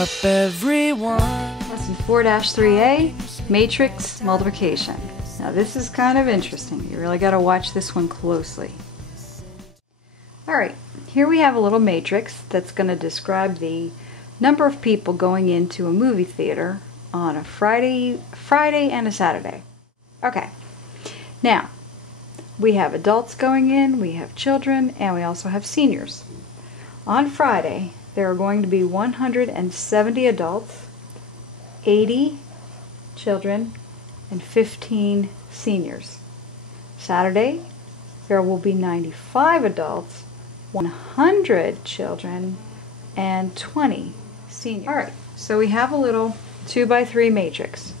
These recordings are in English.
up, everyone. Lesson 4-3A, matrix multiplication. Now this is kind of interesting. You really got to watch this one closely. Alright, here we have a little matrix that's going to describe the number of people going into a movie theater on a Friday and a Saturday. Okay, now we have adults going in, we have children, and we also have seniors. On Friday, there are going to be 170 adults, 80 children, and 15 seniors. Saturday, there will be 95 adults, 100 children, and 20 seniors. Alright, so we have a little 2x3 matrix.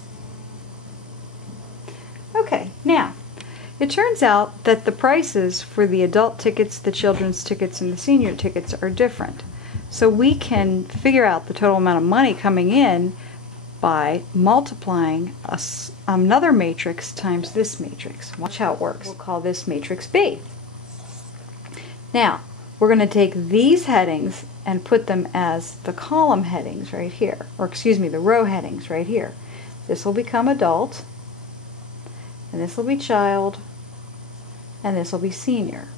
Okay, now, it turns out that the prices for the adult tickets, the children's tickets, and the senior tickets are different. So we can figure out the total amount of money coming in by multiplying another matrix times this matrix. Watch how it works. We'll call this matrix B. Now, we're going to take these headings and put them as the column headings right here, or excuse me, the row headings right here. This will become adult, and this will be child, and this will be senior.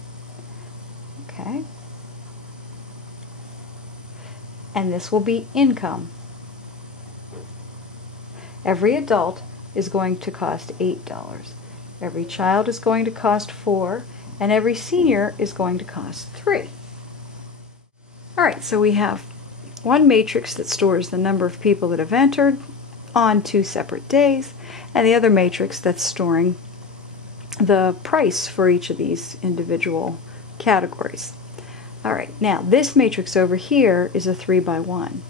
Okay? And this will be income. Every adult is going to cost $8. Every child is going to cost $4, and every senior is going to cost $3. Alright, so we have one matrix that stores the number of people that have entered on 2 separate days, and the other matrix that's storing the price for each of these individual categories. Alright, now this matrix over here is a 3x1.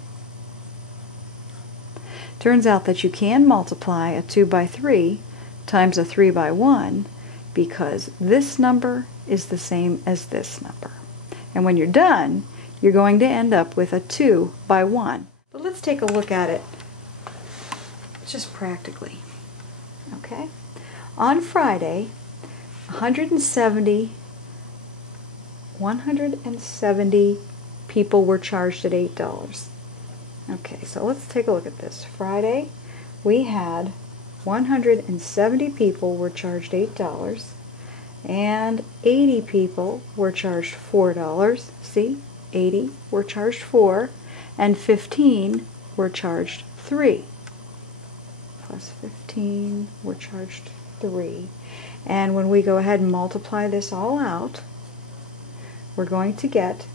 Turns out that you can multiply a 2x3 times a 3x1 because this number is the same as this number. And when you're done, you're going to end up with a 2x1. But let's take a look at it just practically. Okay? On Friday, 170 people were charged at $8. Okay, so let's take a look at this. Friday, we had 170 people were charged $8, and 80 people were charged $4. See? 80 were charged $4, and 15 were charged $3. Plus 15 were charged $3. And when we go ahead and multiply this all out, we're going to get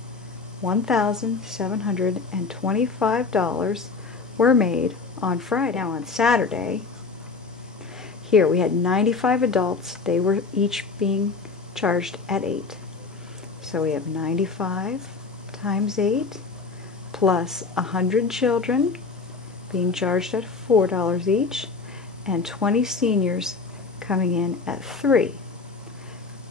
$1,725 were made on Friday. Now on Saturday, here we had 95 adults. They were each being charged at $8. So we have 95 times 8 plus 100 children being charged at $4 each, and 20 seniors coming in at $3.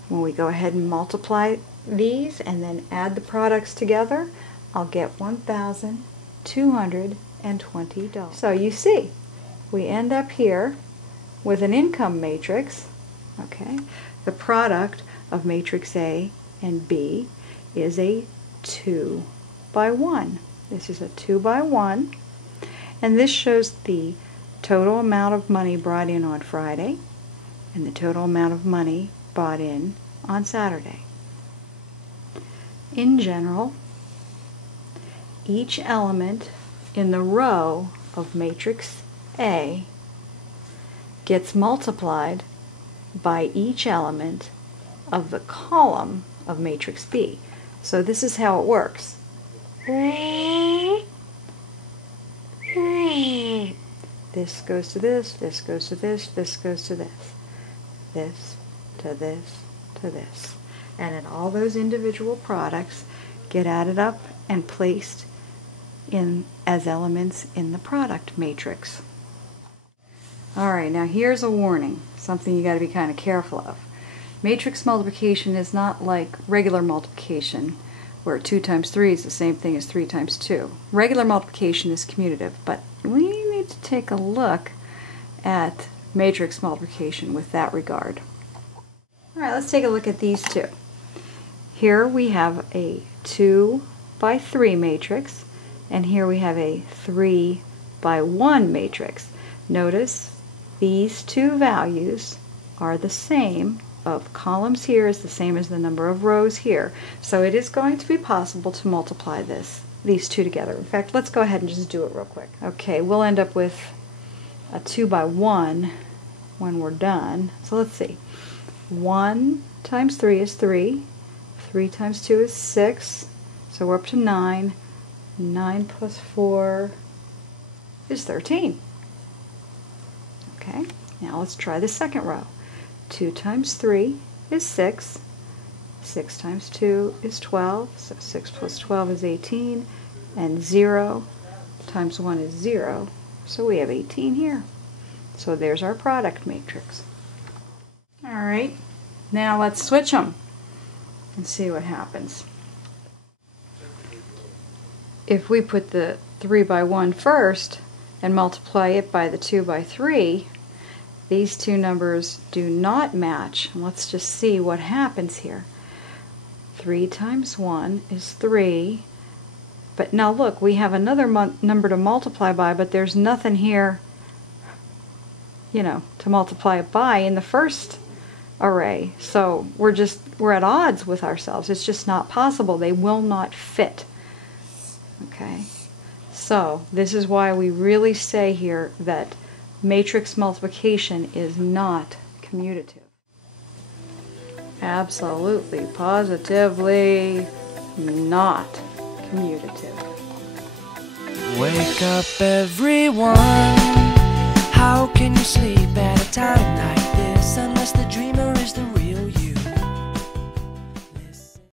When we go ahead and multiply these and then add the products together, I'll get $1,220. So you see, we end up here with an income matrix. Okay, the product of matrix A and B is a 2x1. This is a 2x1, and this shows the total amount of money brought in on Friday and the total amount of money brought in on Saturday. In general, each element in the row of matrix A gets multiplied by each element of the column of matrix B. So this is how it works. This goes to this, this goes to this, this goes to this. This to this to this. And then all those individual products get added up and placed in as elements in the product matrix. Alright, now here's a warning, something you got to be kind of careful of. Matrix multiplication is not like regular multiplication, where 2 times 3 is the same thing as 3 times 2. Regular multiplication is commutative, but we need to take a look at matrix multiplication with that regard. Alright, let's take a look at these two. Here we have a 2 by 3 matrix, and here we have a 3 by 1 matrix. Notice these two values are the same. Of columns here is the same as the number of rows here. So it is going to be possible to multiply these two together. In fact, let's go ahead and just do it real quick. Okay, we'll end up with a 2 by 1 when we're done. So let's see. 1 times 3 is 3. 3 times 2 is 6. So we're up to 9. 9 plus 4 is 13. Okay, now let's try the second row. 2 times 3 is 6. 6 times 2 is 12. So 6 plus 12 is 18. And 0 times 1 is 0. So we have 18 here. So there's our product matrix. Alright, now let's switch them and see what happens. If we put the 3 by 1 first and multiply it by the 2 by 3, these two numbers do not match. Let's just see what happens here. 3 times 1 is 3. But now look, we have another number to multiply by, but there's nothing here, you know, to multiply it by in the first array. So we're at odds with ourselves. It's just not possible. They will not fit. Okay? So this is why we really say here that matrix multiplication is not commutative. Absolutely, positively not commutative. Wake up everyone, how can you sleep at a time like this unless the dream of